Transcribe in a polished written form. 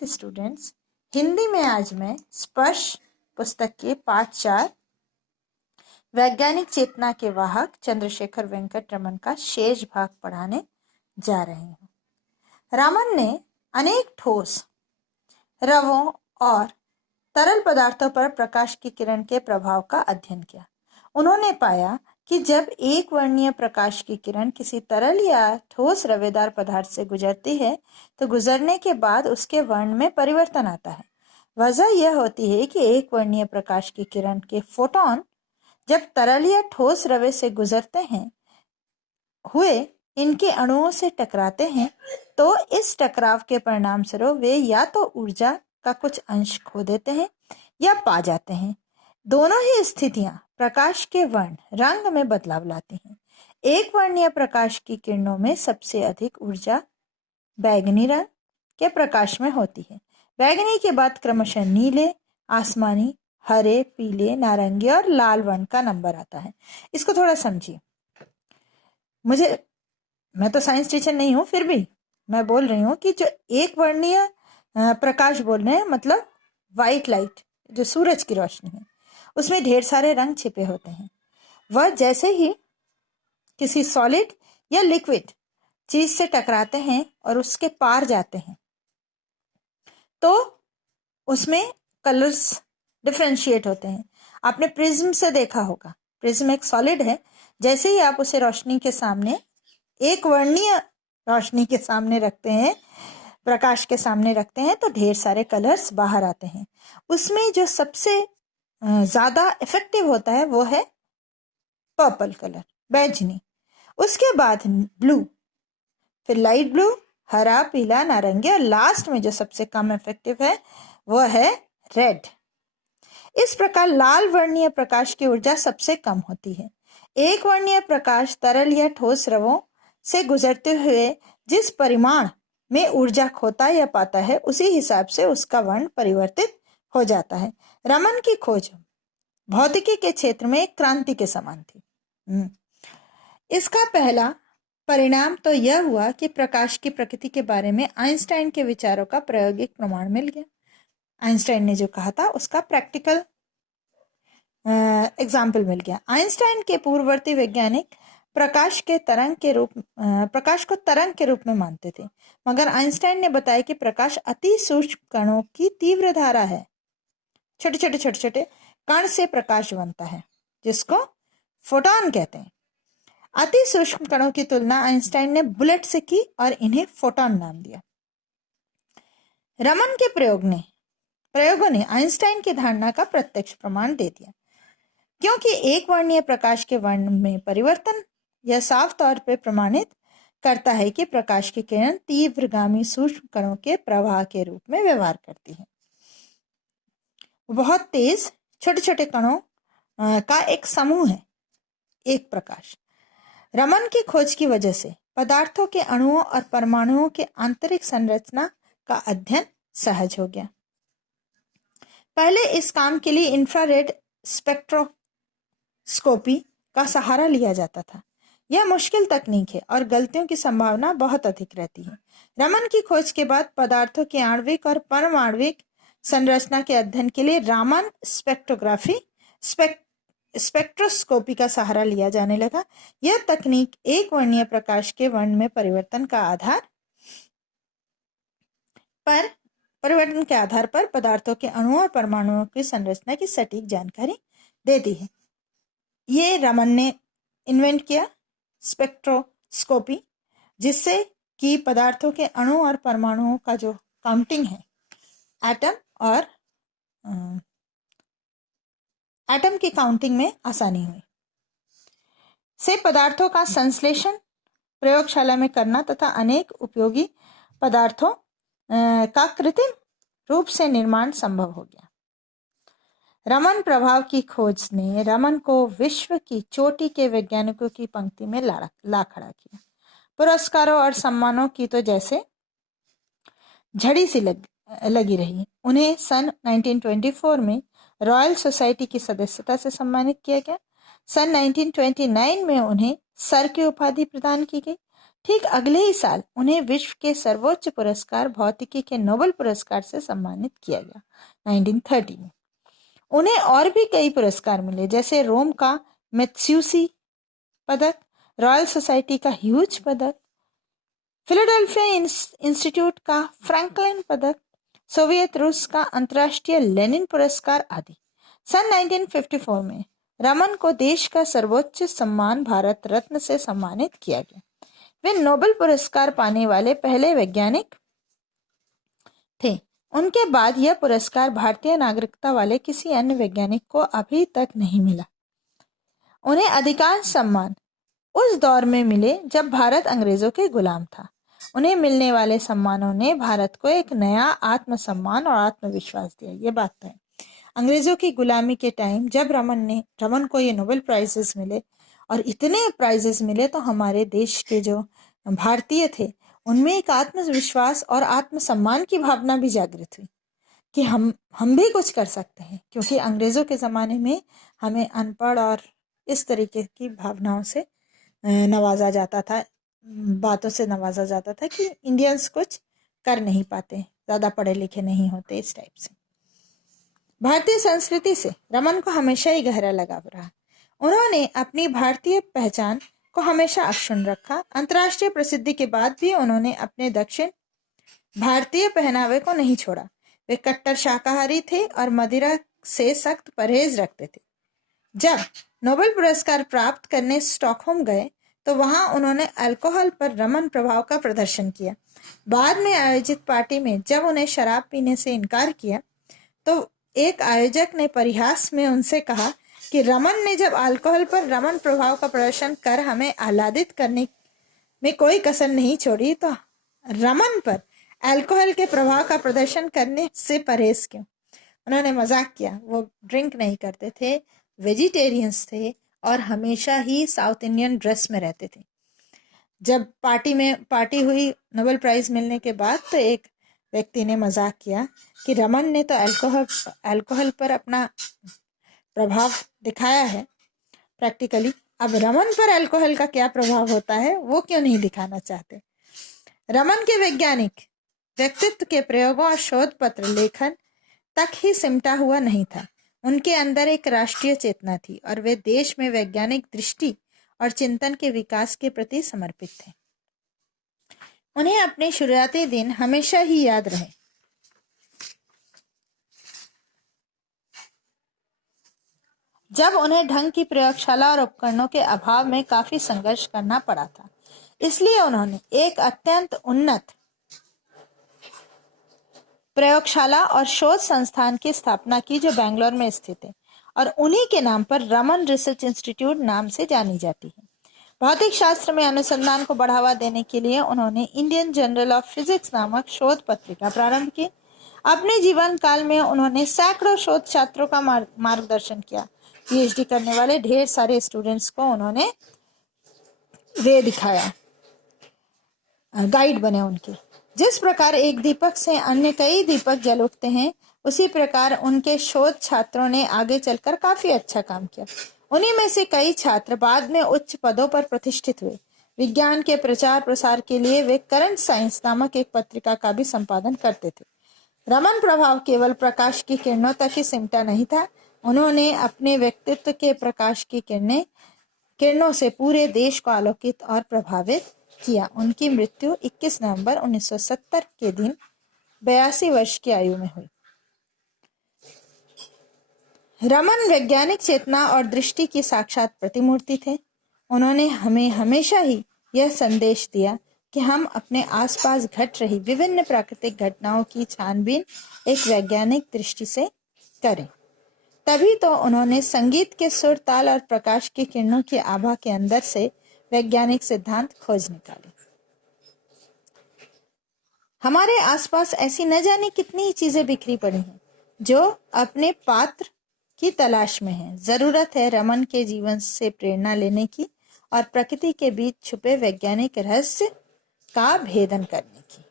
नमस्ते स्टूडेंट्स। हिंदी में आज मैं स्पर्श पुस्तक के पाठ 4 वैज्ञानिक चेतना के वाहक चंद्रशेखर वेंकट रमन का शेष भाग पढ़ाने जा रही हूँ। रमन ने अनेक ठोस, द्रवों और तरल पदार्थों पर प्रकाश की किरण के प्रभाव का अध्ययन किया। उन्होंने पाया कि जब एक वर्णीय प्रकाश की किरण किसी तरल या ठोस रवेदार पदार्थ से गुजरती है तो गुजरने के बाद उसके वर्ण में परिवर्तन आता है। वजह यह होती है कि एक वर्णीय प्रकाश की किरण के फोटोन जब तरल या ठोस रवे से गुजरते हैं हुए इनके अणुओं से टकराते हैं तो इस टकराव के परिणाम स्वरूप वे या तो ऊर्जा का कुछ अंश खो देते हैं या पा जाते हैं। दोनों ही स्थितियां प्रकाश के वर्ण रंग में बदलाव लाती हैं। एक वर्णीय प्रकाश की किरणों में सबसे अधिक ऊर्जा बैंगनी रंग के प्रकाश में होती है। बैंगनी के बाद क्रमशः नीले, आसमानी, हरे, पीले, नारंगी और लाल वर्ण का नंबर आता है। इसको थोड़ा समझिए। मैं तो साइंस टीचर नहीं हूँ, फिर भी मैं बोल रही हूँ कि जो एक वर्णीय प्रकाश बोल रहे हैं मतलब व्हाइट लाइट, जो सूरज की रोशनी है, उसमें ढेर सारे रंग छिपे होते हैं। वह जैसे ही किसी सॉलिड या लिक्विड चीज से टकराते हैं और उसके पार जाते हैं तो उसमें कलर्स डिफरेंशिएट होते हैं। आपने प्रिज्म से देखा होगा, प्रिज्म एक सॉलिड है। जैसे ही आप उसे रोशनी के सामने, एक वर्णीय रोशनी के सामने रखते हैं, प्रकाश के सामने रखते हैं तो ढेर सारे कलर्स बाहर आते हैं। उसमें जो सबसे ज्यादा इफेक्टिव होता है वो है पर्पल कलर, बैंगनी। उसके बाद ब्लू, फिर लाइट ब्लू, हरा, पीला, नारंगी और लास्ट में जो सबसे कम इफेक्टिव है वो है रेड। इस प्रकार लाल वर्णीय प्रकाश की ऊर्जा सबसे कम होती है। एक वर्णीय प्रकाश तरल या ठोस द्रवों से गुजरते हुए जिस परिमाण में ऊर्जा खोता या पाता है उसी हिसाब से उसका वर्ण परिवर्तित हो जाता है। रमन की खोज भौतिकी के क्षेत्र में एक क्रांति के समान थी। इसका पहला परिणाम तो यह हुआ कि प्रकाश की प्रकृति के बारे में आइंस्टाइन के विचारों का प्रायोगिक प्रमाण मिल गया। आइंस्टाइन ने जो कहा था उसका प्रैक्टिकल एग्जाम्पल मिल गया। आइंस्टाइन के पूर्ववर्ती वैज्ञानिक प्रकाश को तरंग के रूप में मानते थे, मगर आइंस्टाइन ने बताया कि प्रकाश अति सूक्ष्म कणों की तीव्र धारा है। छोटे छोटे कण से प्रकाश बनता है जिसको फोटॉन कहते हैं। अति सूक्ष्म कणों की तुलना आइंस्टाइन ने बुलेट से की और इन्हें फोटॉन नाम दिया। रमन के प्रयोगों ने आइंस्टाइन की धारणा का प्रत्यक्ष प्रमाण दे दिया, क्योंकि एक वर्णीय प्रकाश के वर्ण में परिवर्तन यह साफ तौर पर प्रमाणित करता है कि प्रकाश की किरण तीव्रगामी सूक्ष्म कणों के प्रवाह के रूप में व्यवहार करती है। बहुत तेज छोटे छोटे कणों का एक समूह है एक प्रकाश। रमन की खोज की वजह से पदार्थों के अणुओं और परमाणुओं के आंतरिक संरचना का अध्ययन सहज हो गया। पहले इस काम के लिए इंफ्रारेड स्पेक्ट्रोस्कोपी का सहारा लिया जाता था। यह मुश्किल तकनीक है और गलतियों की संभावना बहुत अधिक रहती है। रमन की खोज के बाद पदार्थों की आणविक और परमाणविक संरचना के अध्ययन के लिए रामन स्पेक्ट्रोस्कोपी का सहारा लिया जाने लगा। यह तकनीक एक वर्णीय प्रकाश के वर्ण में परिवर्तन के आधार पर पदार्थों के अणुओं और परमाणुओं की संरचना की सटीक जानकारी देती है। ये रमन ने इन्वेंट किया स्पेक्ट्रोस्कोपी, जिससे कि पदार्थों के अणु और परमाणुओं का जो काउंटिंग है एटम की काउंटिंग में आसानी हुई। से पदार्थों का संश्लेषण प्रयोगशाला में करना तथा अनेक उपयोगी पदार्थों का कृत्रिम रूप से निर्माण संभव हो गया। रमन प्रभाव की खोज ने रमन को विश्व की चोटी के वैज्ञानिकों की पंक्ति में ला खड़ा किया। पुरस्कारों और सम्मानों की तो जैसे झड़ी सी लगी रही। उन्हें सन 1924 में रॉयल सोसाइटी की सदस्यता से सम्मानित किया गया। सन 1929 में उन्हें सर की उपाधि प्रदान की गई। ठीक अगले ही साल उन्हें विश्व के सर्वोच्च पुरस्कार भौतिकी के नोबेल पुरस्कार से सम्मानित किया गया 1930 में। उन्हें और भी कई पुरस्कार मिले, जैसे रोम का मेत्स्यूसी पदक, रॉयल सोसाइटी का ह्यूज पदक, फिलाडेल्फिया इंस्टीट्यूट का फ्रैंकलिन पदक, सोवियत रूस का अंतर्राष्ट्रीय लेनिन पुरस्कार आदि। सन 1954 में रमन को देश का सर्वोच्च सम्मान भारत रत्न से सम्मानित किया गया। वे नोबेल पुरस्कार पाने वाले पहले वैज्ञानिक थे। उनके बाद यह पुरस्कार भारतीय नागरिकता वाले किसी अन्य वैज्ञानिक को अभी तक नहीं मिला। उन्हें अधिकांश सम्मान उस दौर में मिले जब भारत अंग्रेजों के गुलाम था। उन्हें मिलने वाले सम्मानों ने भारत को एक नया आत्मसम्मान और आत्मविश्वास दिया। ये बात है, अंग्रेजों की गुलामी के टाइम जब रमन को ये नोबेल प्राइजेस मिले और इतने प्राइजेस मिले, तो हमारे देश के जो भारतीय थे उनमें एक आत्मविश्वास और आत्मसम्मान की भावना भी जागृत हुई कि हम भी कुछ कर सकते हैं, क्योंकि अंग्रेजों के ज़माने में हमें अनपढ़ और इस तरीके की भावनाओं से नवाजा जाता था, बातों से नवाजा जाता था कि इंडियंस कुछ कर नहीं पाते, ज़्यादा पढ़े लिखे नहीं होते, इस टाइप से। भारतीय संस्कृति से रमन को हमेशा ही गहरा लगाव रहा। उन्होंने अपनी भारतीय पहचान को हमेशा अक्षुण्ण रखा। अंतर्राष्ट्रीय प्रसिद्धि के बाद भी उन्होंने अपने दक्षिण भारतीय पहनावे को नहीं छोड़ा। वे कट्टर शाकाहारी थे और मदिरा से सख्त परहेज रखते थे। जब नोबेल पुरस्कार प्राप्त करने स्टॉकहोम गए तो वहां उन्होंने अल्कोहल पर रमन प्रभाव का प्रदर्शन किया। बाद में आयोजित पार्टी में जब उन्हें शराब पीने से इनकार किया तो एक आयोजक ने परिहास में उनसे कहा कि रमन ने जब अल्कोहल पर रमन प्रभाव का प्रदर्शन कर हमें आह्लादित करने में कोई कसर नहीं छोड़ी, तो रमन पर अल्कोहल के प्रभाव का प्रदर्शन करने से परहेज क्यों। उन्होंने मजाक किया। वो ड्रिंक नहीं करते थे, वेजिटेरियंस थे और हमेशा ही साउथ इंडियन ड्रेस में रहते थे। जब पार्टी हुई नोबेल प्राइज मिलने के बाद, तो एक व्यक्ति ने मजाक किया कि रमन ने तो अल्कोहल पर अपना प्रभाव दिखाया है प्रैक्टिकली, अब रमन पर अल्कोहल का क्या प्रभाव होता है वो क्यों नहीं दिखाना चाहते। रमन के वैज्ञानिक व्यक्तित्व के प्रयोगों और शोध पत्र लेखन तक ही सिमटा हुआ नहीं था। उनके अंदर एक राष्ट्रीय चेतना थी और वे देश में वैज्ञानिक दृष्टि और चिंतन के विकास के प्रति समर्पित थे। उन्हें अपने शुरुआती दिन हमेशा ही याद रहे। जब उन्हें ढंग की प्रयोगशाला और उपकरणों के अभाव में काफी संघर्ष करना पड़ा था, इसलिए उन्होंने एक अत्यंत उन्नत प्रयोगशाला और शोध संस्थान की स्थापना की जो बेंगलोर में स्थित है और उन्हीं के नाम पर रमन रिसर्च इंस्टीट्यूट नाम से जानी जाती है। भौतिक शास्त्र में अनुसंधान को बढ़ावा देने के लिए उन्होंने इंडियन जर्नल ऑफ फिजिक्स नामक शोध पत्रिका प्रारंभ की। अपने जीवन काल में उन्होंने सैकड़ों शोध छात्रों का मार्गदर्शन किया। पीएचडी करने वाले ढेर सारे स्टूडेंट्स को उन्होंने वे दिखाया, गाइड बने उनके। जिस प्रकार एक दीपक से अन्य कई दीपक जल उठते हैं, उसी प्रकार उनके शोध छात्रों ने आगे चलकर काफी अच्छा काम किया। उन्हीं में से कई छात्र बाद में उच्च पदों पर प्रतिष्ठित हुए। विज्ञान के प्रचार प्रसार के लिए वे करंट साइंस नामक एक पत्रिका का भी संपादन करते थे। रमन प्रभाव केवल प्रकाश की किरणों तक ही सिमटा नहीं था। उन्होंने अपने व्यक्तित्व के प्रकाश की किरणों से पूरे देश को आलोकित और प्रभावित किया। उनकी मृत्यु 21 नवंबर 1970 के दिन 82 वर्ष की आयु में हुई। रमन वैज्ञानिक चेतना और दृष्टि की साक्षात प्रतिमूर्ति थे। उन्होंने हमें हमेशा ही यह संदेश दिया कि हम अपने आसपास घट रही विभिन्न प्राकृतिक घटनाओं की छानबीन एक वैज्ञानिक दृष्टि से करें। तभी तो उन्होंने संगीत के सुर, ताल और प्रकाश की किरणों की आभा के अंदर से वैज्ञानिक सिद्धांत खोज निकाले। हमारे आसपास ऐसी न जाने कितनी ही चीजें बिखरी पड़ी हैं जो अपने पात्र की तलाश में हैं। जरूरत है रमन के जीवन से प्रेरणा लेने की और प्रकृति के बीच छुपे वैज्ञानिक रहस्य का भेदन करने की।